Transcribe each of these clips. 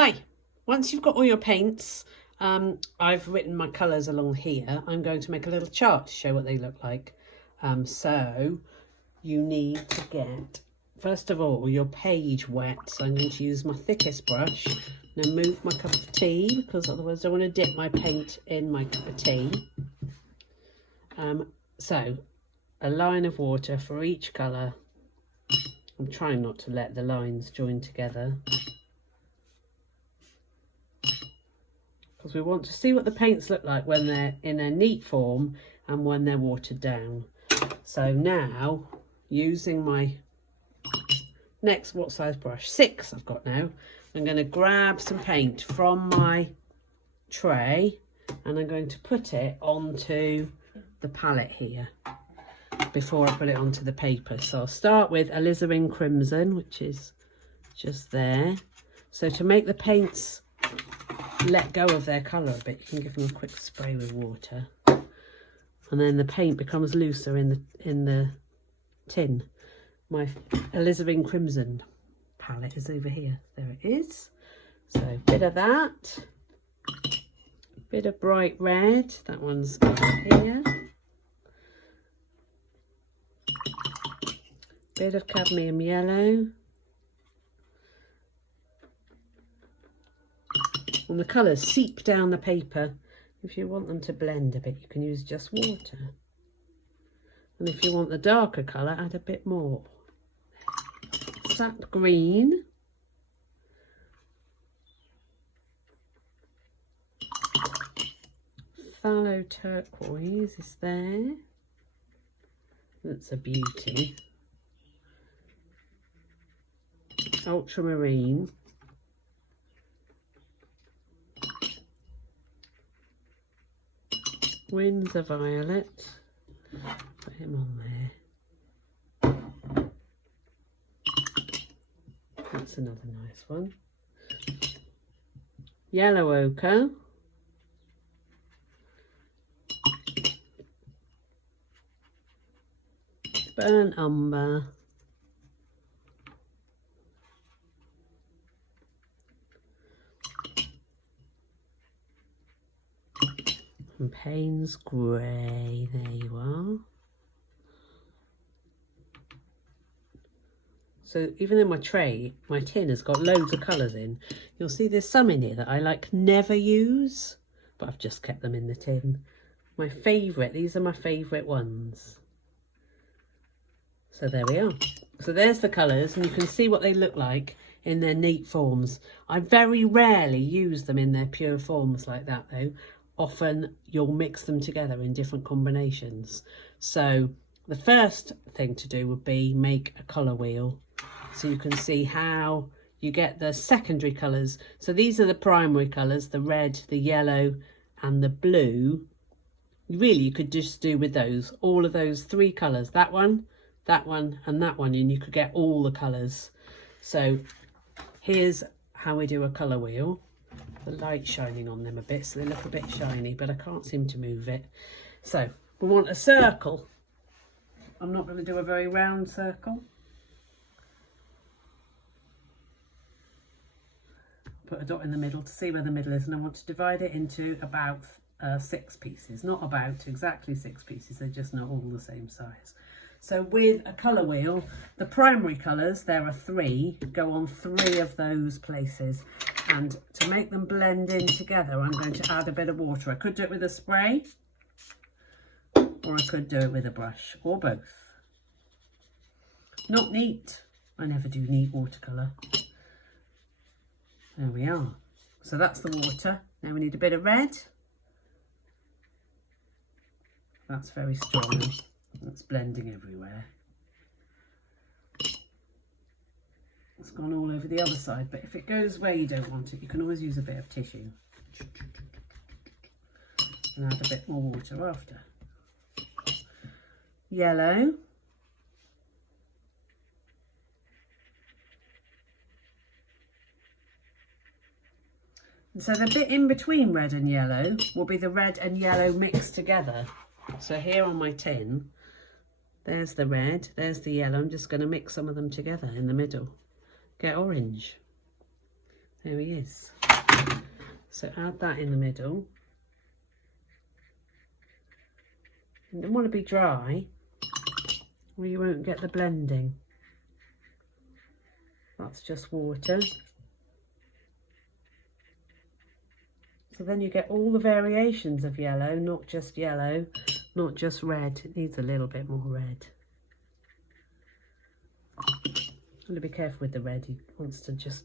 Hi, once you've got all your paints, I've written my colours along here. I'm going to make a little chart to show what they look like. So you need to get, first of all, your page wet. So I'm going to use my thickest brush and move my cup of tea, because otherwise I don't want to dip my paint in my cup of tea. So a line of water for each colour. I'm trying not to let the lines join together, because we want to see what the paints look like when they're in a neat form and when they're watered down. So now, using my next, what size brush? 6 I've got now. I'm going to grab some paint from my tray and I'm going to put it onto the palette here before I put it onto the paper. So I'll start with alizarin crimson, which is just there. So to make the paints let go of their colour a bit, you can give them a quick spray with water, and then the paint becomes looser in the tin. My alizarin crimson palette is over here. There it is. So a bit of that, a bit of bright red, that one's over here, bit of cadmium yellow. And the colours seep down the paper. If you want them to blend a bit, you can use just water. And if you want the darker colour, add a bit more. Sap green. Phthalo turquoise is there. That's a beauty. Ultramarine. Windsor violet, put him on there. That's another nice one. Yellow ochre. Burnt umber. And Payne's grey, there you are. So even though my tin has got loads of colours in, you'll see there's some in here that I never use, but I've just kept them in the tin. My favourite, these are my favourite ones. So there we are. So there's the colours, and you can see what they look like in their neat forms. I very rarely use them in their pure forms like that though. Often you'll mix them together in different combinations. So the first thing to do would be make a colour wheel, so you can see how you get the secondary colours. So these are the primary colours, the red, the yellow and the blue. Really, you could just do with those, all of those 3 colours, that one and that one, and you could get all the colours. So here's how we do a colour wheel. The light shining on them a bit, so they look a bit shiny, but I can't seem to move it. So we want a circle. I'm not going to do a very round circle. Put a dot in the middle to see where the middle is, and I want to divide it into about 6 pieces. Not about exactly 6 pieces, they're just not all the same size. So with a colour wheel, the primary colours, there are 3, go on 3 of those places. And to make them blend in together, I'm going to add a bit of water. I could do it with a spray, or I could do it with a brush, or both. Not neat. I never do neat watercolour. There we are. So that's the water. Now we need a bit of red. That's very strong. That's blending everywhere. It's gone all over the other side, but if it goes where you don't want it, you can always use a bit of tissue. And add a bit more water after. Yellow. And so the bit in between red and yellow will be the red and yellow mixed together. So here on my tin, there's the red, there's the yellow. I'm just going to mix some of them together in the middle. Get orange. There he is. So add that in the middle. You don't want to be dry or you won't get the blending. That's just water. So then you get all the variations of yellow, not just yellow, not just red. It needs a little bit more red. I'm going to be careful with the red. He wants to just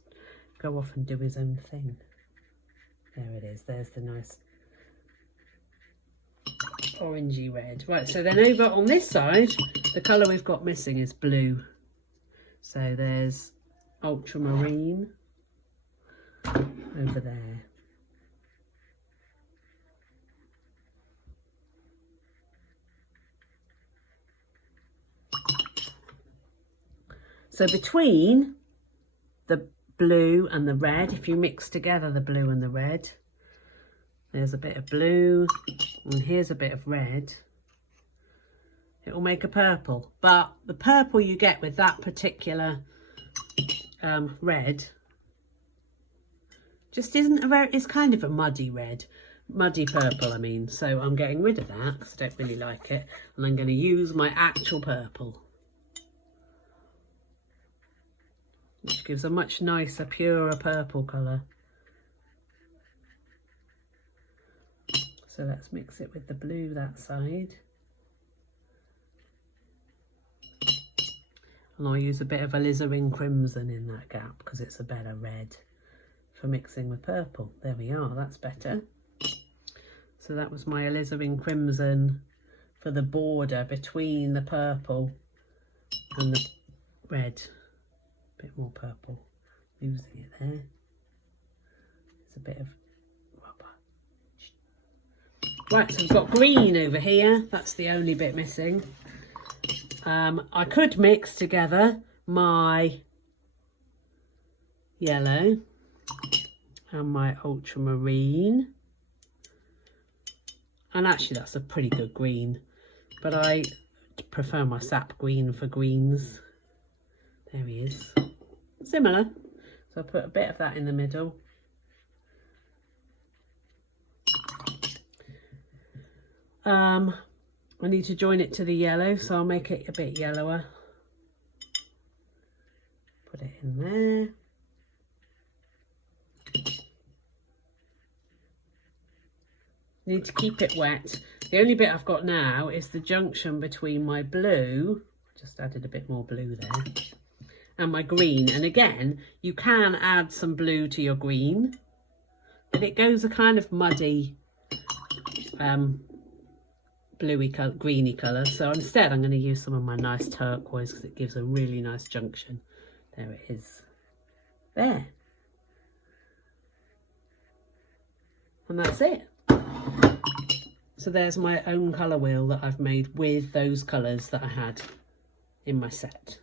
go off and do his own thing. There it is. There's the nice orangey red. Right, so then over on this side, the colour we've got missing is blue. So there's ultramarine over there. So between the blue and the red, if you mix together the blue and the red, there's a bit of blue and here's a bit of red. It will make a purple, but the purple you get with that particular red just isn't a very, it's kind of a muddy red, muddy purple I mean. So I'm getting rid of that because I don't really like it, and I'm going to use my actual purple, which gives a much nicer, purer purple colour. So let's mix it with the blue that side. And I'll use a bit of alizarin crimson in that gap because it's a better red for mixing with purple. There we are, that's better. So that was my alizarin crimson for the border between the purple and the red. Bit more purple, losing it there. There's a bit of rubber. Right, so we've got green over here. That's the only bit missing. I could mix together my yellow and my ultramarine. And actually that's a pretty good green, but I prefer my sap green for greens. There he is. Similar. So I'll put a bit of that in the middle. I need to join it to the yellow, so I'll make it a bit yellower. Put it in there. Need to keep it wet. The only bit I've got now is the junction between my blue, just added a bit more blue there, and my green. And again, you can add some blue to your green, but it goes a kind of muddy bluey colour, greeny colour. So instead I'm going to use some of my nice turquoise because it gives a really nice junction. There it is. There. And that's it. So there's my own colour wheel that I've made with those colours that I had in my set.